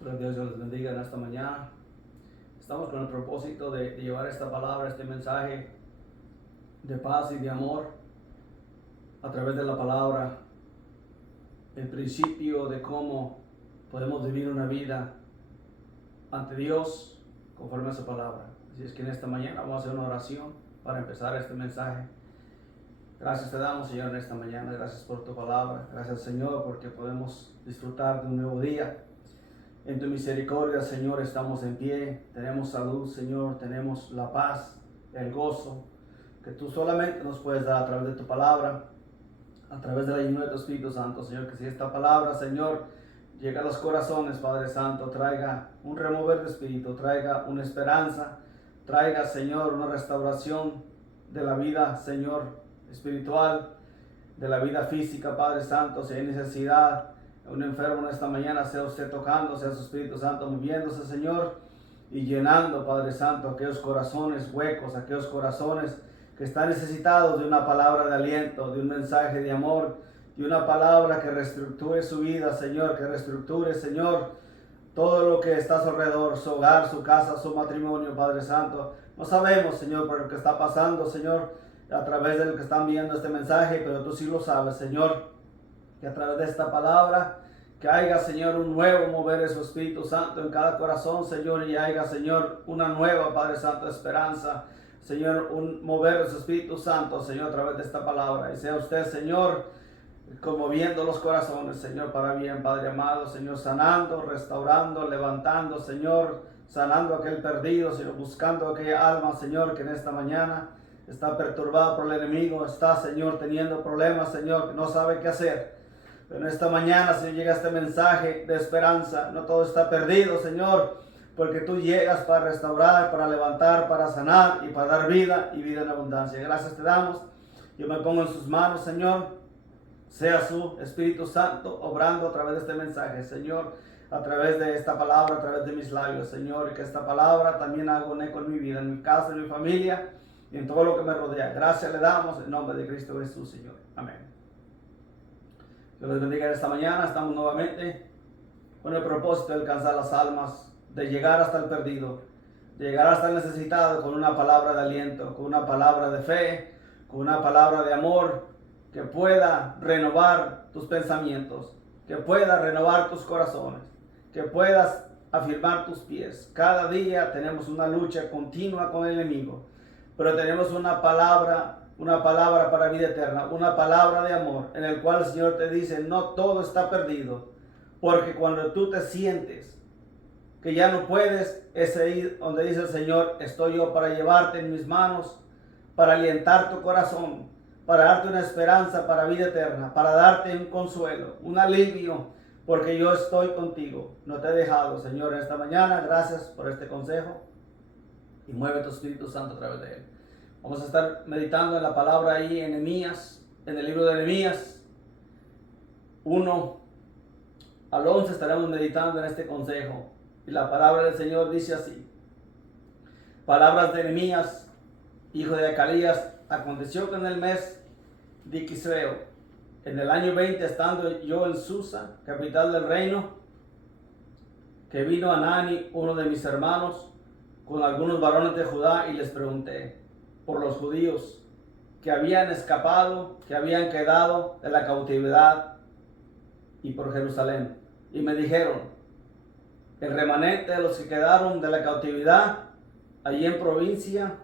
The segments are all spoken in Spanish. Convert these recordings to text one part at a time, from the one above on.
Dios les bendiga en esta mañana. Estamos con el propósito de llevar esta palabra, este mensaje de paz y de amor a través de la palabra, el principio de cómo podemos vivir una vida ante Dios conforme a su palabra. Así es que en esta mañana vamos a hacer una oración para empezar este mensaje. Gracias te damos, Señor, en esta mañana. Gracias por tu palabra. Gracias, Señor, porque podemos disfrutar de un nuevo día. En tu misericordia, Señor, estamos en pie, tenemos salud, Señor, tenemos la paz, el gozo que tú solamente nos puedes dar a través de tu palabra, a través de la llenura de tu Espíritu Santo, Señor. Que si esta palabra, Señor, llega a los corazones, Padre Santo, traiga un remover de espíritu, traiga una esperanza, traiga, Señor, una restauración de la vida, Señor, espiritual, de la vida física, Padre Santo. Si hay necesidad, un enfermo en esta mañana, sea usted tocando, sea su Espíritu Santo moviéndose, Señor, y llenando, Padre Santo, aquellos corazones huecos, aquellos corazones que están necesitados de una palabra de aliento, de un mensaje de amor, de una palabra que reestructure su vida, Señor, que reestructure, Señor, todo lo que está a su alrededor, su hogar, su casa, su matrimonio, Padre Santo. No sabemos, Señor, por lo que está pasando, Señor, a través de lo que están viendo este mensaje, pero tú sí lo sabes, Señor. Que a través de esta palabra, que haya, Señor, un nuevo mover de su Espíritu Santo en cada corazón, Señor, y haya, Señor, una nueva, Padre Santo, esperanza, Señor, un mover de su Espíritu Santo, Señor, a través de esta palabra. Y sea usted, Señor, conmoviendo los corazones, Señor, para bien, Padre amado, Señor, sanando, restaurando, levantando, Señor, sanando a aquel perdido, Señor, buscando a aquella alma, Señor, que en esta mañana está perturbada por el enemigo, está, Señor, teniendo problemas, Señor, que no sabe qué hacer. Pero en esta mañana, Señor, llega este mensaje de esperanza. No todo está perdido, Señor, porque tú llegas para restaurar, para levantar, para sanar y para dar vida y vida en abundancia. Gracias te damos. Yo me pongo en sus manos, Señor. Sea su Espíritu Santo obrando a través de este mensaje, Señor, a través de esta palabra, a través de mis labios, Señor, y que esta palabra también haga un eco en mi vida, en mi casa, en mi familia y en todo lo que me rodea. Gracias le damos en nombre de Cristo Jesús, Señor. Amén. Dios les bendiga esta mañana. Estamos nuevamente con el propósito de alcanzar las almas, de llegar hasta el perdido, de llegar hasta el necesitado con una palabra de aliento, con una palabra de fe, con una palabra de amor que pueda renovar tus pensamientos, que pueda renovar tus corazones, que puedas afirmar tus pies. Cada día tenemos una lucha continua con el enemigo, pero tenemos una palabra para vida eterna, una palabra de amor, en el cual el Señor te dice, no todo está perdido, porque cuando tú te sientes que ya no puedes, es ahí donde dice el Señor, estoy yo para llevarte en mis manos, para alientar tu corazón, para darte una esperanza para vida eterna, para darte un consuelo, un alivio, porque yo estoy contigo. No te he dejado, Señor, esta mañana. Gracias por este consejo y mueve tu Espíritu Santo a través de él. Vamos a estar meditando en la palabra ahí en Nehemías, en el libro de Nehemías 1 al 11 estaremos meditando en este consejo. Y la palabra del Señor dice así. Palabras de Nehemías, hijo de Acalías. Aconteció que en el mes de Quisleo, en el año 20, estando yo en Susa, capital del reino, que vino Anani, uno de mis hermanos, con algunos varones de Judá, y les pregunté por los judíos que habían escapado, que habían quedado de la cautividad, y por Jerusalén. Y me dijeron, el remanente de los que quedaron de la cautividad allí en provincia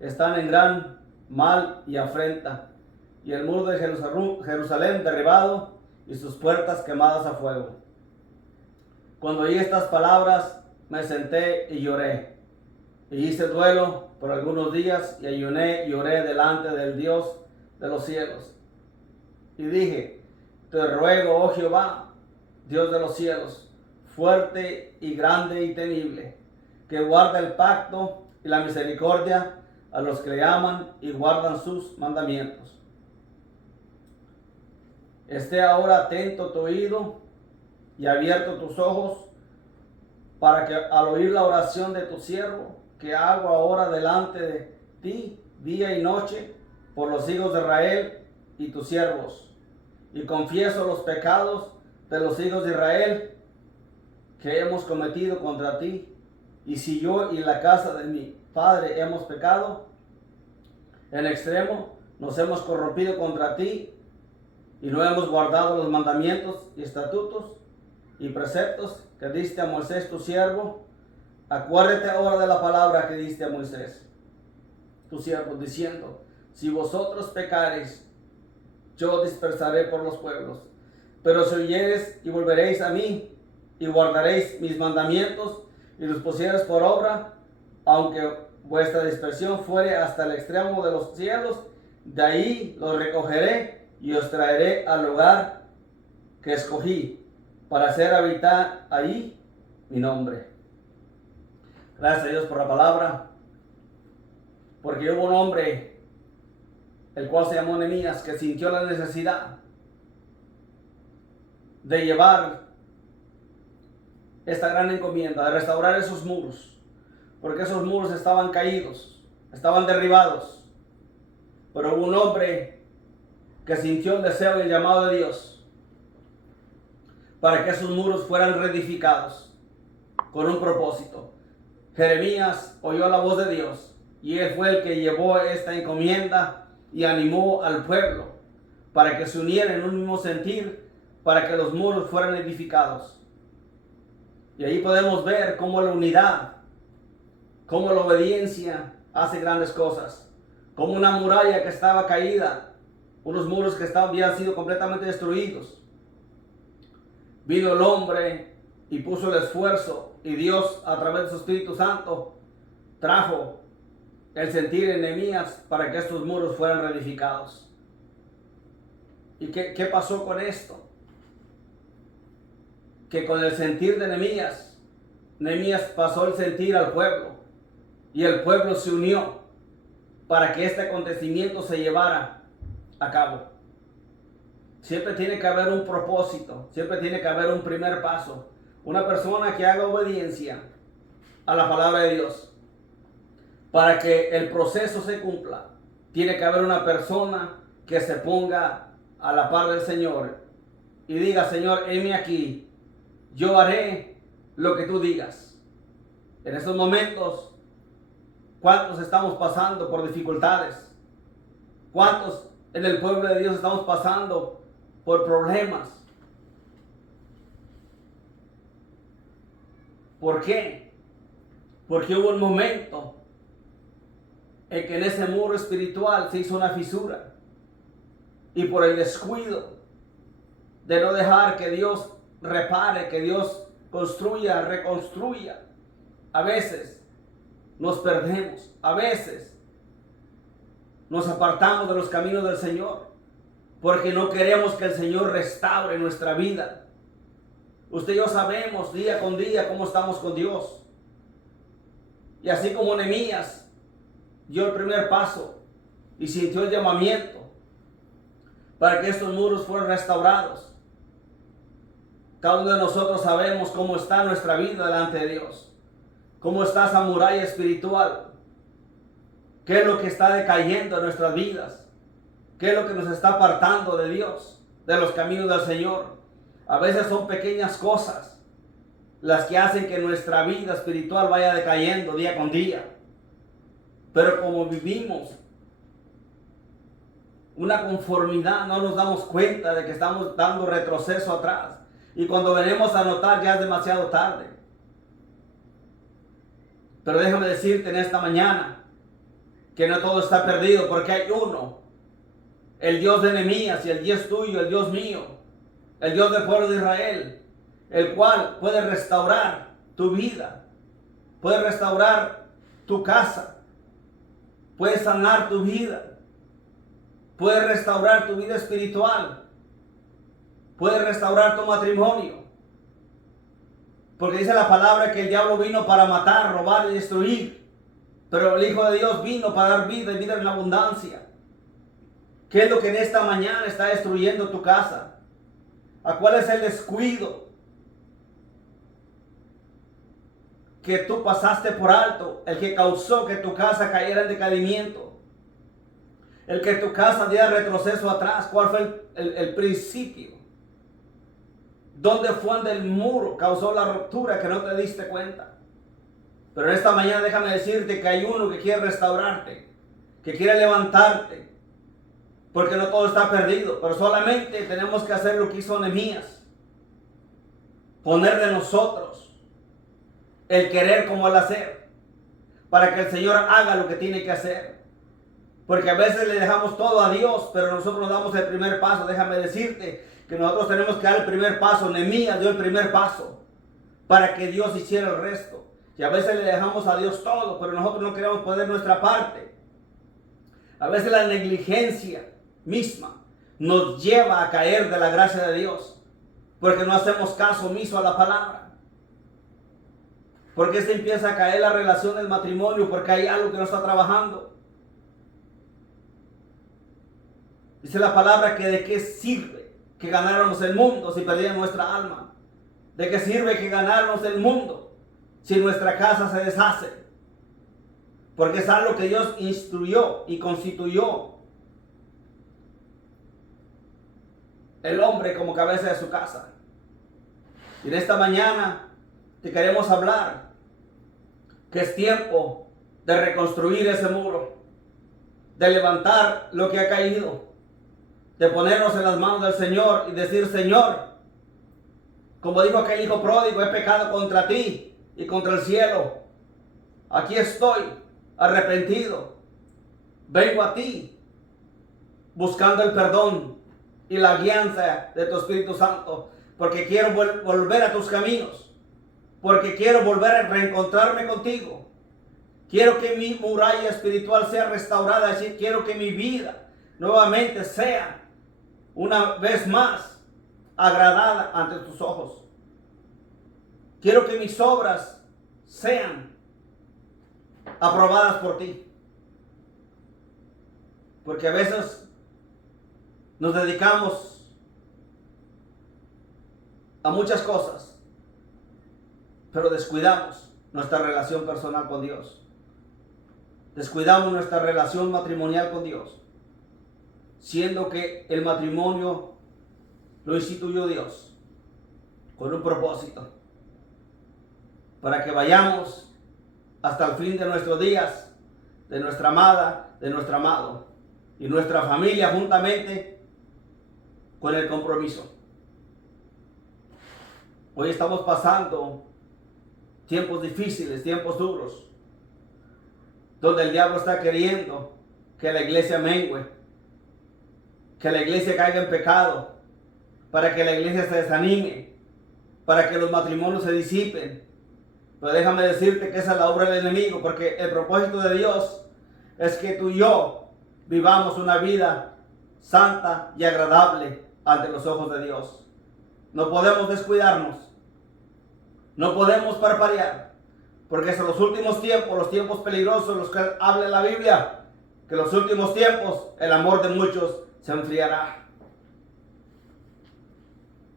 están en gran mal y afrenta, y el muro de Jerusalén derribado y sus puertas quemadas a fuego. Cuando oí estas palabras me senté y lloré, y hice duelo por algunos días, y ayuné y oré delante del Dios de los cielos. Y dije, te ruego, oh Jehová, Dios de los cielos, fuerte y grande y temible, que guarda el pacto y la misericordia a los que le aman y guardan sus mandamientos. Esté ahora atento tu oído y abierto tus ojos, para que al oír la oración de tu siervo, que hago ahora delante de ti, día y noche, por los hijos de Israel y tus siervos, y confieso los pecados de los hijos de Israel que hemos cometido contra ti, y si yo y la casa de mi padre hemos pecado en extremo, nos hemos corrompido contra ti, y no hemos guardado los mandamientos y estatutos y preceptos que diste a Moisés tu siervo, acuérdate ahora de la palabra que diste a Moisés tu siervo, diciendo, si vosotros pecareis, yo dispersaré por los pueblos. Pero si oyereis y volveréis a mí, y guardaréis mis mandamientos, y los pusiereis por obra, aunque vuestra dispersión fuere hasta el extremo de los cielos, de ahí los recogeré y os traeré al lugar que escogí, para hacer habitar ahí mi nombre. Gracias a Dios por la palabra, porque hubo un hombre, el cual se llamó Nehemías, que sintió la necesidad de llevar esta gran encomienda, de restaurar esos muros, porque esos muros estaban caídos, estaban derribados. Pero hubo un hombre que sintió el deseo y el llamado de Dios para que esos muros fueran reedificados con un propósito. Jeremías oyó la voz de Dios y él fue el que llevó esta encomienda y animó al pueblo para que se unieran en un mismo sentir, para que los muros fueran edificados. Y ahí podemos ver cómo la unidad, cómo la obediencia hace grandes cosas. Como una muralla que estaba caída, unos muros que habían sido completamente destruidos. Vino el hombre y puso el esfuerzo, y Dios, a través de su Espíritu Santo, trajo el sentir en Nehemías para que estos muros fueran reedificados. ¿Y qué pasó con esto? Que con el sentir de Nehemías pasó el sentir al pueblo, y el pueblo se unió para que este acontecimiento se llevara a cabo. Siempre tiene que haber un propósito, siempre tiene que haber un primer paso. Una persona que haga obediencia a la palabra de Dios. Para que el proceso se cumpla, tiene que haber una persona que se ponga a la par del Señor y diga, Señor, heme aquí, yo haré lo que tú digas. En estos momentos, ¿cuántos estamos pasando por dificultades? ¿Cuántos en el pueblo de Dios estamos pasando por problemas? ¿Por qué? Porque hubo un momento en que en ese muro espiritual se hizo una fisura, y por el descuido de no dejar que Dios repare, que Dios construya, reconstruya, a veces nos perdemos, a veces nos apartamos de los caminos del Señor, porque no queremos que el Señor restaure nuestra vida. Usted y yo sabemos día con día cómo estamos con Dios. Y así como Nehemías dio el primer paso y sintió el llamamiento para que estos muros fueran restaurados, cada uno de nosotros sabemos cómo está nuestra vida delante de Dios, cómo está esa muralla espiritual, qué es lo que está decayendo en nuestras vidas, qué es lo que nos está apartando de Dios, de los caminos del Señor. A veces son pequeñas cosas las que hacen que nuestra vida espiritual vaya decayendo día con día. Pero como vivimos una conformidad, no nos damos cuenta de que estamos dando retroceso atrás. Y cuando venimos a notar, ya es demasiado tarde. Pero déjame decirte en esta mañana que no todo está perdido, porque hay uno, el Dios de Nehemías y el Dios tuyo, el Dios mío, el Dios del pueblo de Israel, el cual puede restaurar tu vida, puede restaurar tu casa, puede sanar tu vida, puede restaurar tu vida espiritual, puede restaurar tu matrimonio. Porque dice la palabra que el diablo vino para matar, robar y destruir, pero el Hijo de Dios vino para dar vida y vida en abundancia. ¿Qué es lo que en esta mañana está destruyendo tu casa? ¿A cuál es el descuido que tú pasaste por alto, el que causó que tu casa cayera en decaimiento, el que tu casa diera retroceso atrás? ¿Cuál fue el principio? ¿Dónde fue donde el muro causó la ruptura que no te diste cuenta? Pero en esta mañana déjame decirte que hay uno que quiere restaurarte, que quiere levantarte, porque no todo está perdido, pero solamente tenemos que hacer lo que hizo Nehemías, poner de nosotros el querer como el hacer, para que el Señor haga lo que tiene que hacer. Porque a veces le dejamos todo a Dios, pero nosotros no damos el primer paso. Déjame decirte que nosotros tenemos que dar el primer paso. Nehemías dio el primer paso para que Dios hiciera el resto. Y a veces le dejamos a Dios todo, pero nosotros no queremos poner nuestra parte. A veces la negligencia misma nos lleva a caer de la gracia de Dios, porque no hacemos caso omiso a la palabra. Porque se empieza a caer la relación del matrimonio, porque hay algo que no está trabajando. Dice la palabra que de qué sirve que ganáramos el mundo si perdíamos nuestra alma. ¿De qué sirve que ganáramos el mundo si nuestra casa se deshace? Porque es algo que Dios instruyó y constituyó el hombre como cabeza de su casa. Y en esta mañana te queremos hablar que es tiempo de reconstruir ese muro, de levantar lo que ha caído, de ponernos en las manos del Señor y decir: Señor, como dijo aquel hijo pródigo, he pecado contra ti y contra el cielo. Aquí estoy arrepentido. Vengo a ti buscando el perdón y la guianza de tu Espíritu Santo, porque quiero volver a tus caminos, porque quiero volver a reencontrarme contigo. Quiero que mi muralla espiritual sea restaurada, es decir, quiero que mi vida nuevamente sea una vez más agradada ante tus ojos. Quiero que mis obras sean aprobadas por ti. Porque a veces nos dedicamos a muchas cosas, pero descuidamos nuestra relación personal con Dios. Descuidamos nuestra relación matrimonial con Dios, siendo que el matrimonio lo instituyó Dios con un propósito, para que vayamos hasta el fin de nuestros días, de nuestra amada, de nuestro amado y nuestra familia juntamente con el compromiso. Hoy estamos pasando tiempos difíciles, tiempos duros, donde el diablo está queriendo que la iglesia mengue, que la iglesia caiga en pecado, para que la iglesia se desanime, para que los matrimonios se disipen. Pero déjame decirte que esa es la obra del enemigo, porque el propósito de Dios es que tú y yo vivamos una vida santa y agradable ante los ojos de Dios. No podemos descuidarnos, no podemos parpadear, porque son los últimos tiempos, los tiempos peligrosos, los que habla la Biblia, que en los últimos tiempos el amor de muchos se enfriará.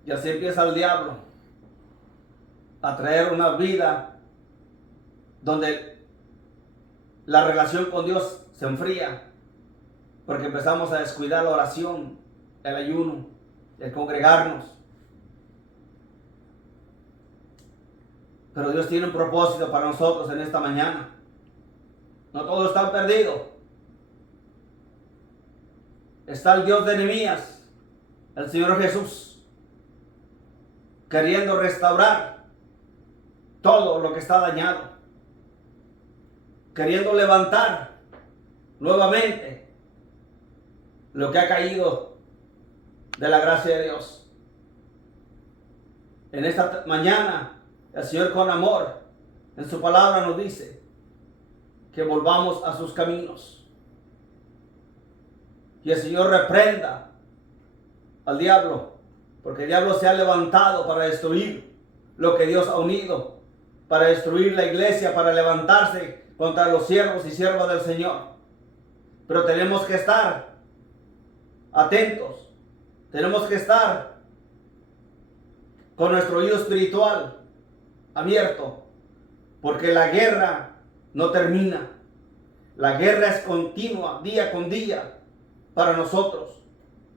Y así empieza el diablo a traer una vida donde la relación con Dios se enfría, porque empezamos a descuidar la oración, el ayuno, el congregarnos. Pero Dios tiene un propósito para nosotros en esta mañana. No todo está perdido. Está el Dios de Nehemías, el Señor Jesús, queriendo restaurar todo lo que está dañado, queriendo levantar nuevamente lo que ha caído de la gracia de Dios. En esta mañana el Señor, con amor, en su palabra nos dice que volvamos a sus caminos. Y el Señor reprenda al diablo, porque el diablo se ha levantado para destruir lo que Dios ha unido, para destruir la iglesia, para levantarse contra los siervos y siervas del Señor. Pero tenemos que estar atentos, tenemos que estar con nuestro oído espiritual abierto, porque la guerra no termina. La guerra es continua, día con día, para nosotros,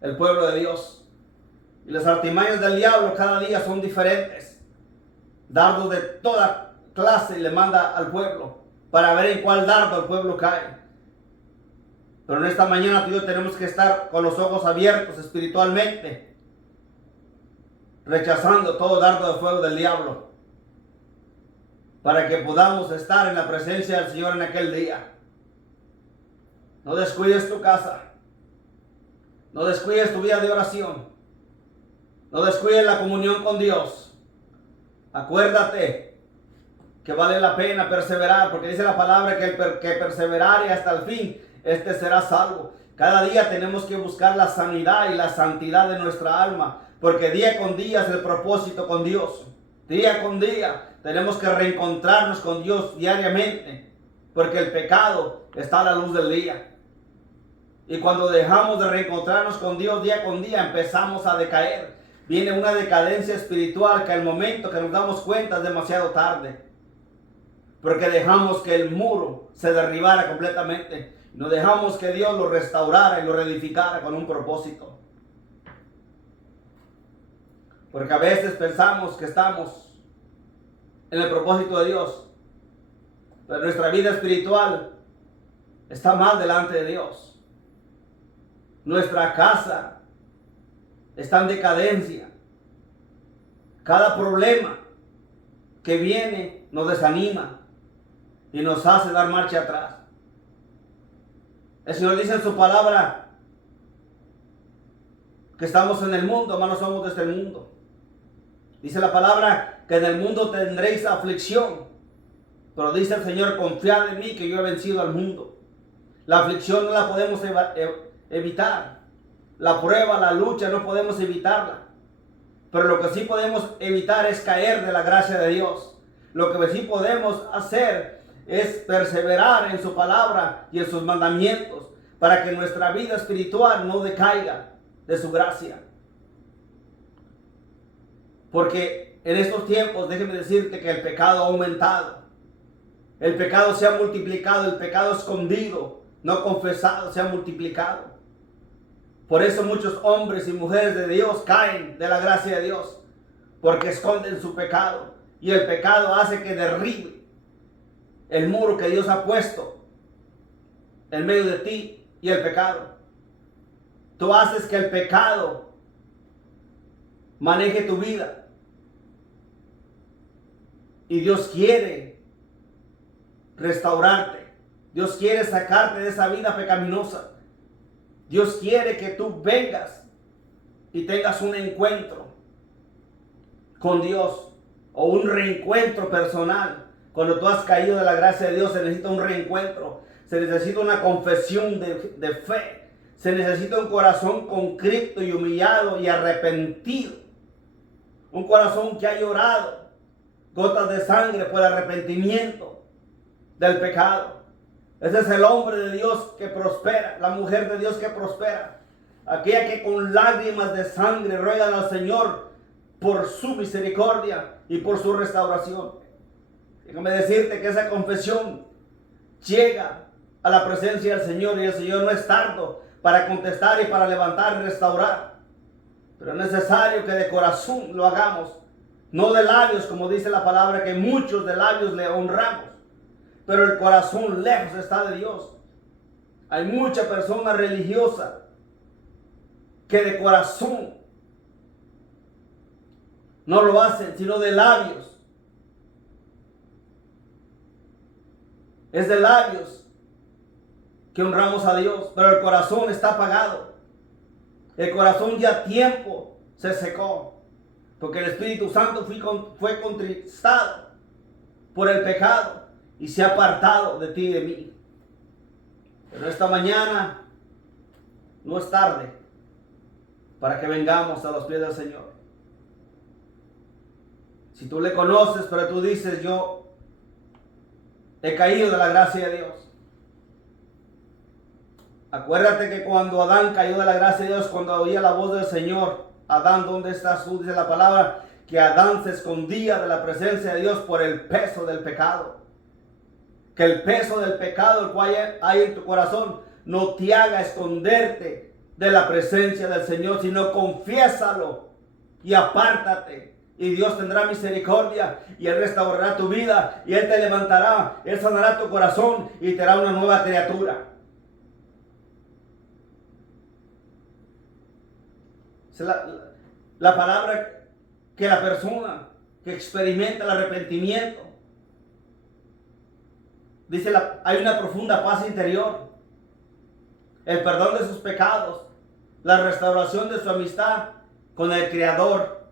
el pueblo de Dios. Y las artimañas del diablo cada día son diferentes. Dardos de toda clase le manda al pueblo para ver en cuál dardo el pueblo cae. Pero en esta mañana tú y yo tenemos que estar con los ojos abiertos espiritualmente, rechazando todo dardo de fuego del diablo, para que podamos estar en la presencia del Señor en aquel día. No descuides tu casa, no descuides tu vida de oración, no descuides la comunión con Dios. Acuérdate que vale la pena perseverar, porque dice la palabra que el que perseverare hasta el fin, este será salvo. Cada día tenemos que buscar la sanidad y la santidad de nuestra alma, porque día con día es el propósito con Dios. Día con día tenemos que reencontrarnos con Dios diariamente, porque el pecado está a la luz del día. Y cuando dejamos de reencontrarnos con Dios día con día, empezamos a decaer. Viene una decadencia espiritual que al momento que nos damos cuenta es demasiado tarde, porque dejamos que el muro se derribara completamente. No dejamos que Dios lo restaurara y lo reedificara con un propósito. Porque a veces pensamos que estamos en el propósito de Dios, pero nuestra vida espiritual está mal delante de Dios. Nuestra casa está en decadencia. Cada problema que viene nos desanima y nos hace dar marcha atrás. El Señor dice en su palabra que estamos en el mundo, mas no somos de este mundo. Dice la palabra que en el mundo tendréis aflicción, pero dice el Señor, confiad en mí que yo he vencido al mundo. La aflicción no la podemos evitar. La prueba, la lucha, no podemos evitarla. Pero lo que sí podemos evitar es caer de la gracia de Dios. Lo que sí podemos hacer es perseverar en su palabra y en sus mandamientos, para que nuestra vida espiritual no decaiga de su gracia. Porque en estos tiempos, déjeme decirte que el pecado ha aumentado. El pecado se ha multiplicado, el pecado escondido, no confesado, se ha multiplicado. Por eso muchos hombres y mujeres de Dios caen de la gracia de Dios, porque esconden su pecado. Y el pecado hace que derribe el muro que Dios ha puesto en medio de ti y el pecado. Tú haces que el pecado maneje tu vida. Y Dios quiere restaurarte. Dios quiere sacarte de esa vida pecaminosa. Dios quiere que tú vengas y tengas un encuentro con Dios, o un reencuentro personal. Cuando tú has caído de la gracia de Dios, se necesita un reencuentro, se necesita una confesión de fe, se necesita un corazón contrito y humillado y arrepentido, un corazón que ha llorado gotas de sangre por arrepentimiento del pecado. Ese es el hombre de Dios que prospera, la mujer de Dios que prospera, aquella que con lágrimas de sangre ruegan al Señor por su misericordia y por su restauración. Déjame decirte que esa confesión llega a la presencia del Señor, y el Señor no es tardo para contestar y para levantar y restaurar. Pero es necesario que de corazón lo hagamos, no de labios, como dice la palabra, que muchos de labios le honramos, pero el corazón lejos está de Dios. Hay mucha persona religiosa que de corazón no lo hacen, sino de labios. Es de labios que honramos a Dios, pero el corazón está apagado. El corazón ya a tiempo se secó, porque el Espíritu Santo fue contristado por el pecado y se ha apartado de ti y de mí. Pero esta mañana no es tarde para que vengamos a los pies del Señor. Si tú le conoces, pero tú dices, yo he caído de la gracia de Dios. Acuérdate que cuando Adán cayó de la gracia de Dios, cuando oía la voz del Señor, Adán, ¿dónde estás tú? Dice la palabra que Adán se escondía de la presencia de Dios por el peso del pecado. Que el peso del pecado, el cual hay en tu corazón, no te haga esconderte de la presencia del Señor, sino confiésalo y apártate. Y Dios tendrá misericordia y Él restaurará tu vida y Él te levantará, Él sanará tu corazón y te hará una nueva criatura. Es la palabra que la persona que experimenta el arrepentimiento, dice, hay una profunda paz interior, el perdón de sus pecados, la restauración de su amistad con el Creador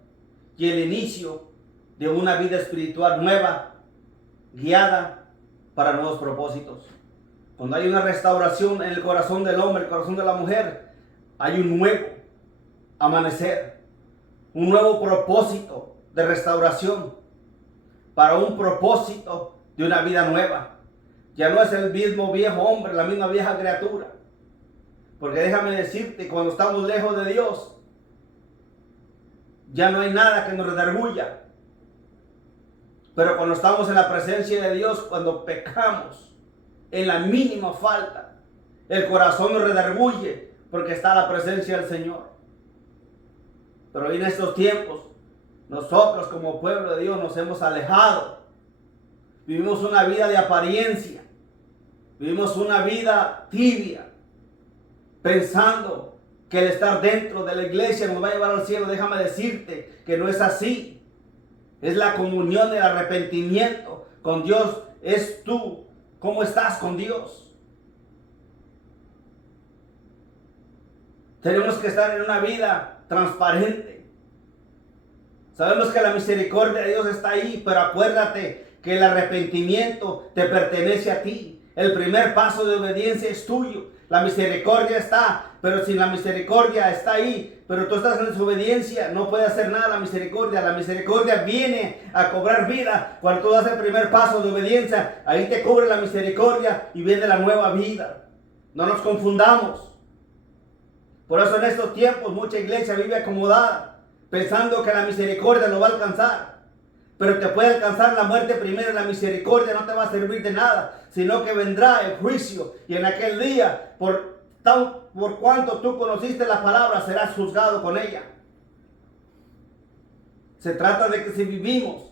y el inicio de una vida espiritual nueva, guiada para nuevos propósitos. Cuando hay una restauración en el corazón del hombre, el corazón de la mujer, hay un nuevo amanecer, un nuevo propósito de restauración, para un propósito de una vida nueva. Ya no es el mismo viejo hombre, la misma vieja criatura. Porque déjame decirte, cuando estamos lejos de Dios, ya no hay nada que nos redarguya. Pero cuando estamos en la presencia de Dios, cuando pecamos en la mínima falta, el corazón nos redarguye porque está la presencia del Señor. Pero hoy en estos tiempos, nosotros como pueblo de Dios nos hemos alejado. Vivimos una vida de apariencia. Vivimos una vida tibia, pensando que el estar dentro de la iglesia nos va a llevar al cielo. Déjame decirte que no es así. Es la comunión, el arrepentimiento con Dios. Es tú, ¿cómo estás con Dios? Tenemos que estar en una vida transparente. Sabemos que la misericordia de Dios está ahí, pero acuérdate que el arrepentimiento te pertenece a ti. El primer paso de obediencia es tuyo. La misericordia está, pero si la misericordia está ahí, pero tú estás en desobediencia, no puede hacer nada la misericordia. La misericordia viene a cobrar vida. Cuando tú das el primer paso de obediencia, ahí te cubre la misericordia y viene la nueva vida. No nos confundamos. Por eso en estos tiempos mucha iglesia vive acomodada, pensando que la misericordia lo va a alcanzar. Pero te puede alcanzar la muerte primero, la misericordia no te va a servir de nada, sino que vendrá el juicio. Y en aquel día, por cuanto tú conociste la palabra, serás juzgado con ella. Se trata de que si vivimos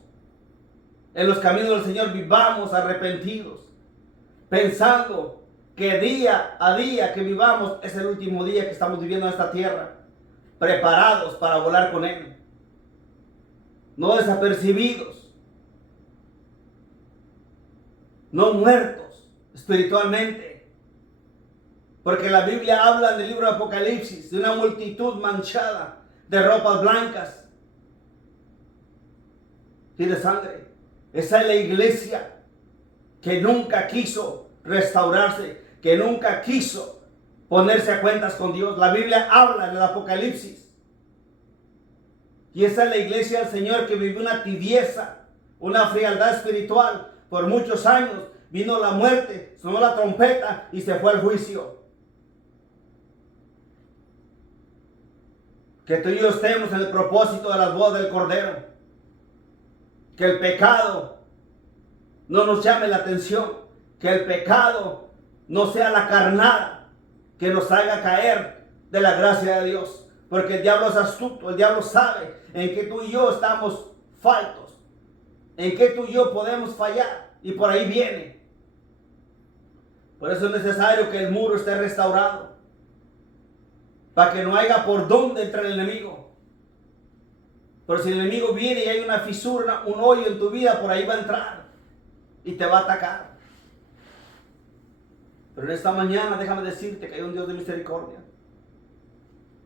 en los caminos del Señor, vivamos arrepentidos, pensando que día a día que vivamos es el último día que estamos viviendo en esta tierra, preparados para volar con Él. No desapercibidos, no muertos espiritualmente. Porque la Biblia habla en el libro de Apocalipsis de una multitud manchada de ropas blancas y de sangre. Esa es la iglesia que nunca quiso restaurarse, que nunca quiso ponerse a cuentas con Dios. La Biblia habla en el Apocalipsis. Y esa es la iglesia del Señor que vivió una tibieza, una frialdad espiritual por muchos años. Vino la muerte, sonó la trompeta y se fue al juicio. Que tú y yo estemos en el propósito de las bodas del Cordero. Que el pecado no nos llame la atención. Que el pecado no sea la carnada que nos haga caer de la gracia de Dios. Porque el diablo es astuto, el diablo sabe en que tú y yo estamos faltos, en que tú y yo podemos fallar, y por ahí viene. Por eso es necesario que el muro esté restaurado, para que no haya por dónde entrar el enemigo. Pero si el enemigo viene y hay una fisura, un hoyo en tu vida, por ahí va a entrar y te va a atacar. Pero en esta mañana déjame decirte que hay un Dios de misericordia,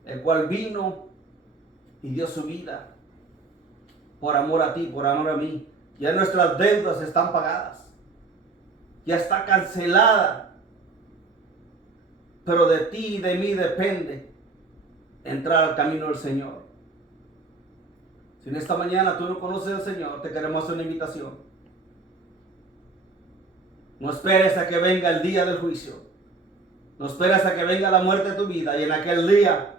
el cual vino y dio su vida por amor a ti, por amor a mí. Ya nuestras deudas están pagadas, ya está cancelada, pero de ti y de mí depende entrar al camino del Señor. Si en esta mañana tú no conoces al Señor, te queremos hacer una invitación. No esperes a que venga el día del juicio, no esperes a que venga la muerte de tu vida, y en aquel día,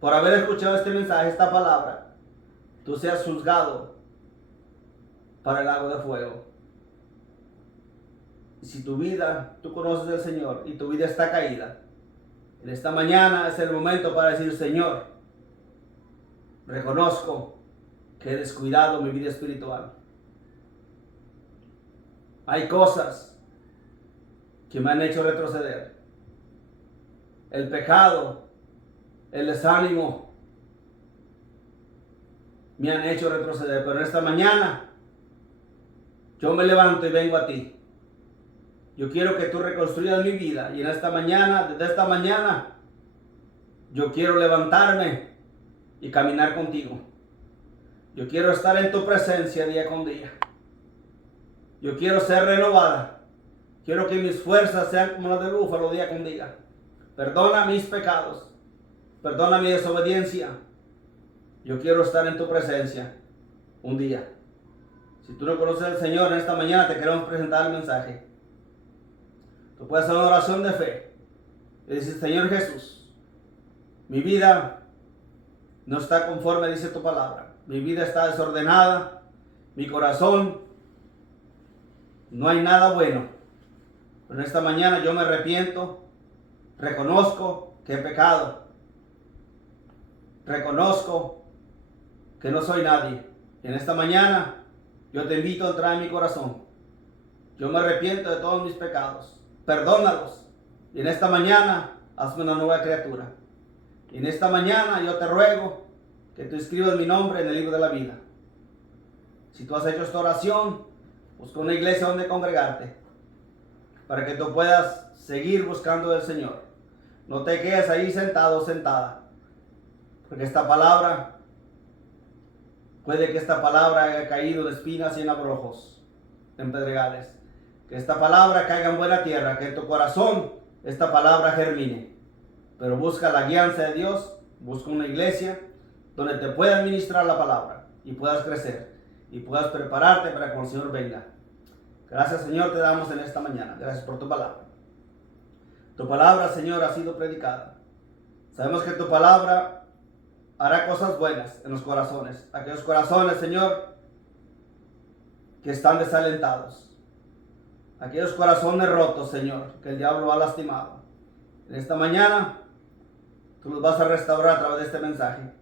por haber escuchado este mensaje, esta palabra, tú seas juzgado para el lago de fuego. Y si tu vida, tú conoces al Señor y tu vida está caída, en esta mañana es el momento para decir: Señor, Reconozco que he descuidado mi vida espiritual. Hay cosas que me han hecho retroceder. El pecado, el desánimo, me han hecho retroceder. Pero esta mañana yo me levanto y vengo a ti. Yo quiero que tú reconstruyas mi vida. Y en esta mañana, desde esta mañana, yo quiero levantarme y caminar contigo. Yo quiero estar en tu presencia día con día. Yo quiero ser renovada. Quiero que mis fuerzas sean como las del búfalo día con día. Perdona mis pecados. Perdona mi desobediencia. Yo quiero estar en tu presencia un día. Si tú no conoces al Señor, en esta mañana te queremos presentar el mensaje. Tú puedes hacer una oración de fe. Y dices, Señor Jesús, mi vida no está conforme, dice tu palabra. Mi vida está desordenada. Mi corazón, no hay nada bueno. Pero en esta mañana yo me arrepiento. Reconozco que he pecado. Reconozco que no soy nadie. Y en esta mañana yo te invito a entrar en mi corazón. Yo me arrepiento de todos mis pecados. Perdónalos. Y en esta mañana hazme una nueva criatura. Y en esta mañana yo te ruego que tú escribas mi nombre en el libro de la vida. Si tú has hecho esta oración, busca una iglesia donde congregarte, para que tú puedas seguir buscando al Señor. No te quedes ahí sentado o sentada, porque esta palabra, puede que esta palabra haya caído en espinas y en abrojos, en pedregales. Que esta palabra caiga en buena tierra, que en tu corazón esta palabra germine. Pero busca la guianza de Dios, busca una iglesia donde te pueda ministrar la palabra y puedas crecer y puedas prepararte para cuando el Señor venga. Gracias, Señor, te damos en esta mañana. Gracias por tu palabra. Tu palabra, Señor, ha sido predicada. Sabemos que tu palabra hará cosas buenas en los corazones. Aquellos corazones, Señor, que están desalentados. Aquellos corazones rotos, Señor, que el diablo ha lastimado. En esta mañana, tú los vas a restaurar a través de este mensaje.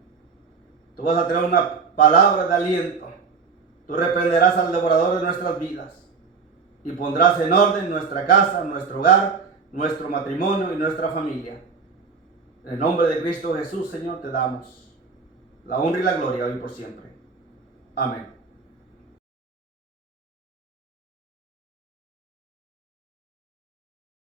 Tú vas a tener una palabra de aliento. Tú reprenderás al devorador de nuestras vidas. Y pondrás en orden nuestra casa, nuestro hogar, nuestro matrimonio y nuestra familia. En el nombre de Cristo Jesús, Señor, te damos la honra y la gloria hoy y por siempre. Amén.